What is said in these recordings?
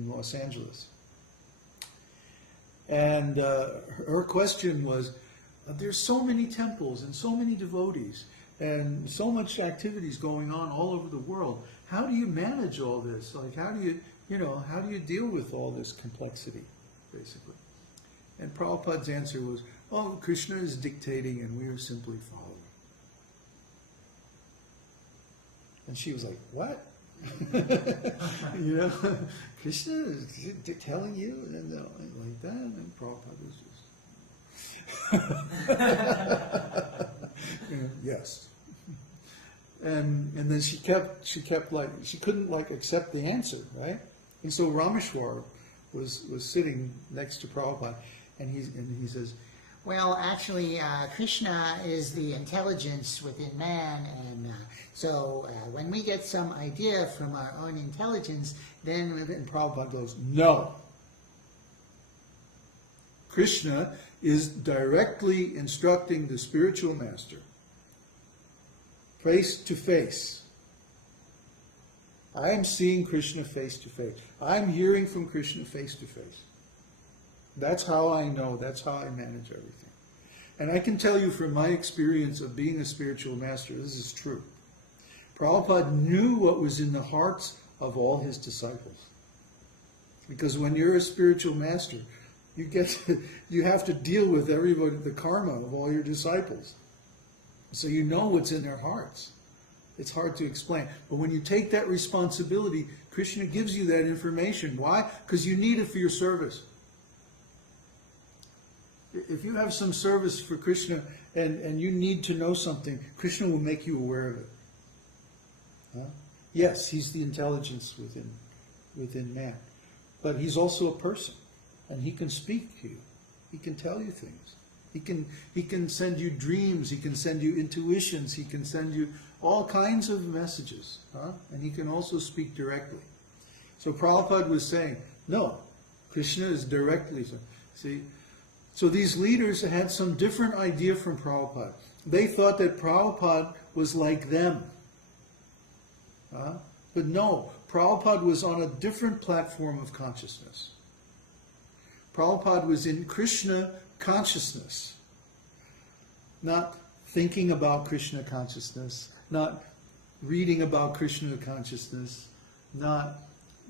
in Los Angeles. And her question was, there's so many temples and so many devotees and so much activities going on all over the world. How do you manage all this? Like, how do you deal with all this complexity, basically? And Prabhupada's answer was, oh, Krishna is dictating and we are simply following. And she was like, what? Krishna is telling you, and like that, and Prabhupada was just, yes. And then she kept like, she couldn't like accept the answer, right? And so Rameshwar was sitting next to Prabhupada, and he says, well, actually, Krishna is the intelligence within man, and so when we get some idea from our own intelligence, then... And Prabhupada goes, no. Krishna is directly instructing the spiritual master, face to face. I am seeing Krishna face to face. I'm hearing from Krishna face to face. That's how I know, that's how I manage everything. And I can tell you from my experience of being a spiritual master, this is true. Prabhupada knew what was in the hearts of all his disciples. Because when you're a spiritual master, you have to deal with everybody, the karma of all your disciples. So you know what's in their hearts. It's hard to explain. But when you take that responsibility, Krishna gives you that information. Why? Because you need it for your service. If you have some service for Krishna and you need to know something, Krishna will make you aware of it. Huh? Yes, he's the intelligence within man. But he's also a person. And he can speak to you. He can tell you things. He can send you dreams. He can send you intuitions. He can send you all kinds of messages. Huh? And he can also speak directly. So Prabhupada was saying, no, Krishna is directly. See? So these leaders had some different idea from Prabhupada. They thought that Prabhupada was like them. But no, Prabhupada was on a different platform of consciousness. Prabhupada was in Krishna consciousness. Not thinking about Krishna consciousness, not reading about Krishna consciousness, not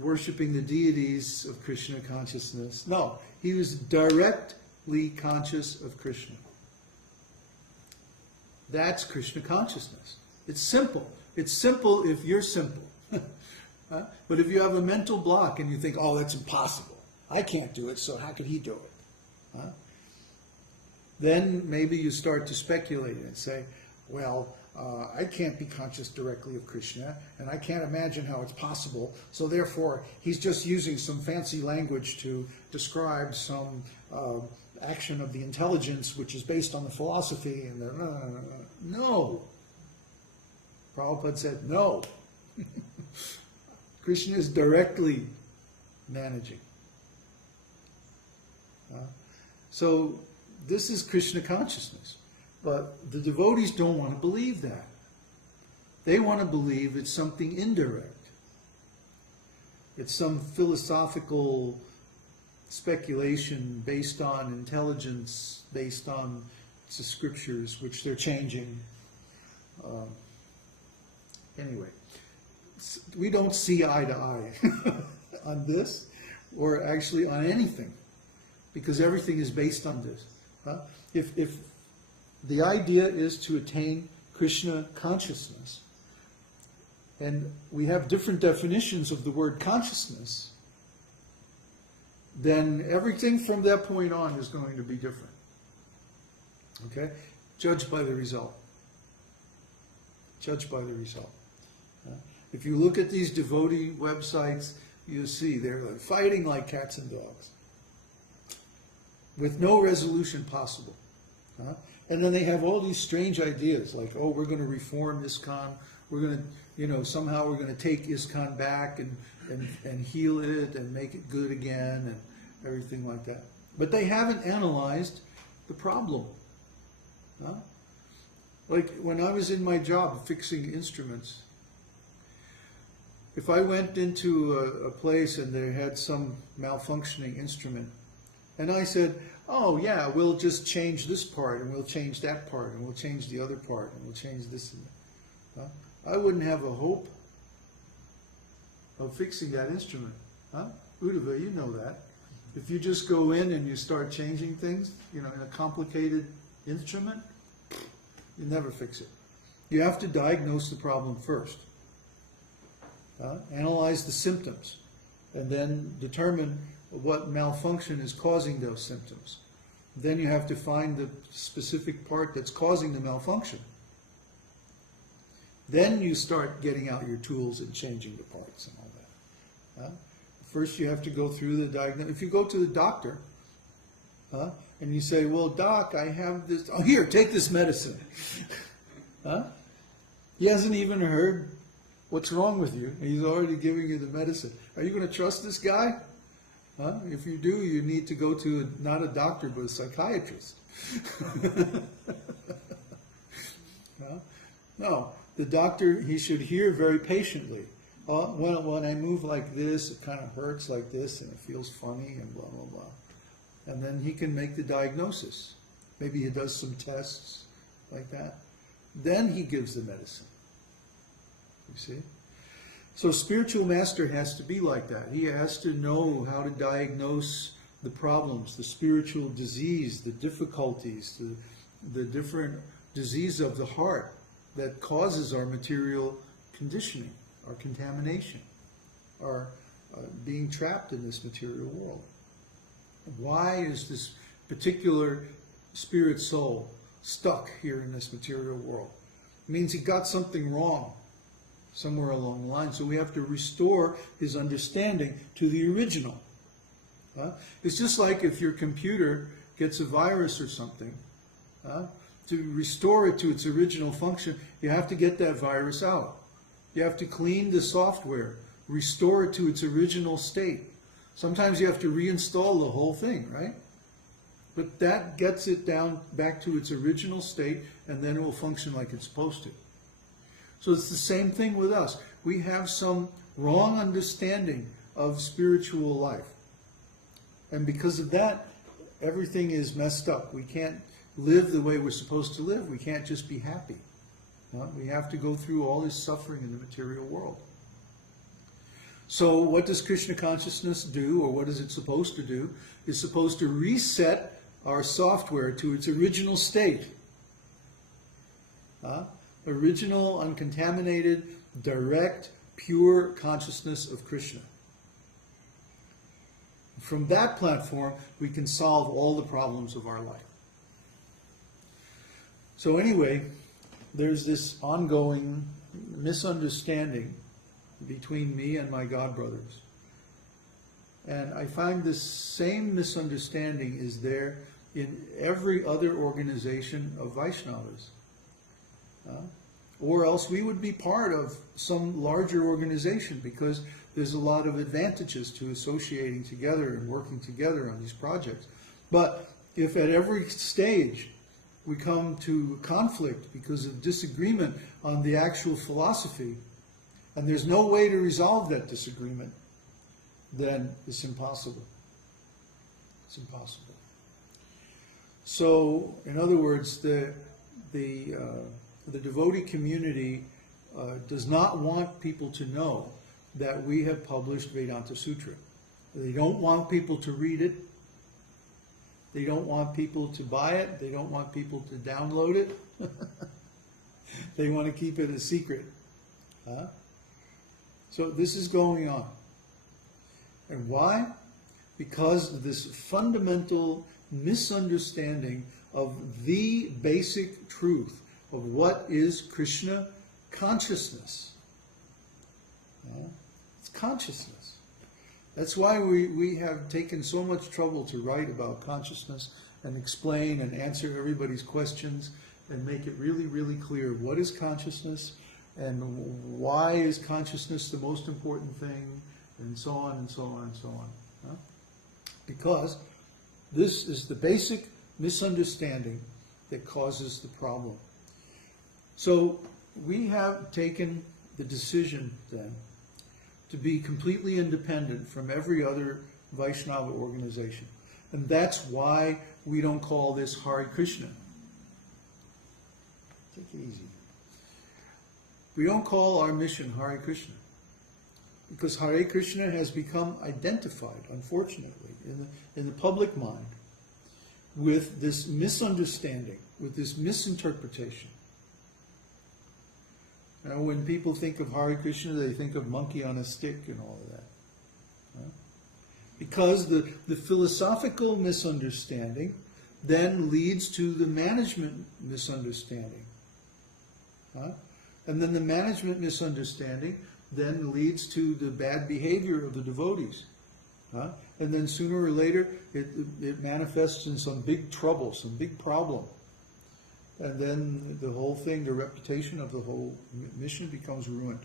worshipping the deities of Krishna consciousness. No, he was directly conscious of Krishna. That's Krishna consciousness. It's simple. It's simple if you're simple. But if you have a mental block and you think, oh, that's impossible, I can't do it, so how could he do it? Then maybe you start to speculate and say, well, I can't be conscious directly of Krishna, and I can't imagine how it's possible, so therefore he's just using some fancy language to describe some action of the intelligence which is based on the philosophy. And no. Prabhupada said, no. Krishna is directly managing. So this is Krishna consciousness. But the devotees don't want to believe that. They want to believe it's something indirect. It's some philosophical speculation based on intelligence, based on the scriptures, which they're changing. Anyway, we don't see eye to eye on this, or actually on anything, because everything is based on this. If the idea is to attain Krishna consciousness, and we have different definitions of the word consciousness, then everything from that point on is going to be different. Okay? Judged by the result. Judged by the result. If you look at these devotee websites, you see they're fighting like cats and dogs, with no resolution possible. And then they have all these strange ideas, like, oh, we're going to reform ISKCON, we're going to, somehow we're going to take ISKCON back and heal it and make it good again and everything like that. But they haven't analyzed the problem. Like when I was in my job fixing instruments, if I went into a place and they had some malfunctioning instrument, and I said, oh yeah, we'll just change this part, and we'll change that part, and we'll change the other part, and we'll change this and that, I wouldn't have a hope of fixing that instrument. Uddhava, you know that. If you just go in and you start changing things, in a complicated instrument, you never fix it. You have to diagnose the problem first. Analyze the symptoms, and then determine what malfunction is causing those symptoms. Then you have to find the specific part that's causing the malfunction. Then you start getting out your tools and changing the parts and all that. First you have to go through the diagnosis. If you go to the doctor, and you say, well, doc, I have this, oh, here, take this medicine. He hasn't even heard what's wrong with you, and he's already giving you the medicine. Are you going to trust this guy? If you do, you need to go to not a doctor, but a psychiatrist. No, the doctor, he should hear very patiently. When I move like this, it kind of hurts like this, and it feels funny, and blah, blah, blah. And then he can make the diagnosis. Maybe he does some tests like that. Then he gives the medicine. You see? So spiritual master has to be like that. He has to know how to diagnose the problems, the spiritual disease, the difficulties, the different disease of the heart that causes our material conditioning, our contamination, our being trapped in this material world. Why is this particular spirit soul stuck here in this material world? It means he got something wrong somewhere along the line. So we have to restore his understanding to the original. It's just like if your computer gets a virus or something, to restore it to its original function, you have to get that virus out. You have to clean the software, restore it to its original state. Sometimes you have to reinstall the whole thing, right? But that gets it down back to its original state, and then it will function like it's supposed to. So it's the same thing with us. We have some wrong understanding of spiritual life. And because of that, everything is messed up. We can't live the way we're supposed to live. We can't just be happy. We have to go through all this suffering in the material world. So what does Krishna consciousness do, or what is it supposed to do? It's supposed to reset our software to its original state. Original, uncontaminated, direct, pure consciousness of Krishna. From that platform, we can solve all the problems of our life. So anyway, there's this ongoing misunderstanding between me and my godbrothers. And I find this same misunderstanding is there in every other organization of Vaishnavas. Or else we would be part of some larger organization, because there's a lot of advantages to associating together and working together on these projects. But if at every stage we come to conflict because of disagreement on the actual philosophy, and there's no way to resolve that disagreement, then it's impossible. It's impossible. So, in other words, the devotee community does not want people to know that we have published Vedanta Sutra. They don't want people to read it. They don't want people to buy it. They don't want people to download it. They want to keep it a secret. So this is going on. And why? Because of this fundamental misunderstanding of the basic truth of what is Krishna consciousness. It's consciousness. That's why we have taken so much trouble to write about consciousness and explain and answer everybody's questions and make it really, really clear what is consciousness and why is consciousness the most important thing, and so on and so on and so on. Because this is the basic misunderstanding that causes the problem. So we have taken the decision then to be completely independent from every other Vaishnava organization. And that's why we don't call this Hare Krishna. Take it easy. We don't call our mission Hare Krishna, because Hare Krishna has become identified, unfortunately, in the public mind with this misunderstanding, with this misinterpretation. Now, when people think of Hare Krishna, they think of monkey on a stick and all of that. Huh? Because the philosophical misunderstanding then leads to the management misunderstanding. Huh? And then the management misunderstanding then leads to the bad behavior of the devotees. Huh? And then sooner or later, it manifests in some big trouble, some big problem. And then the whole thing, the reputation of the whole mission becomes ruined.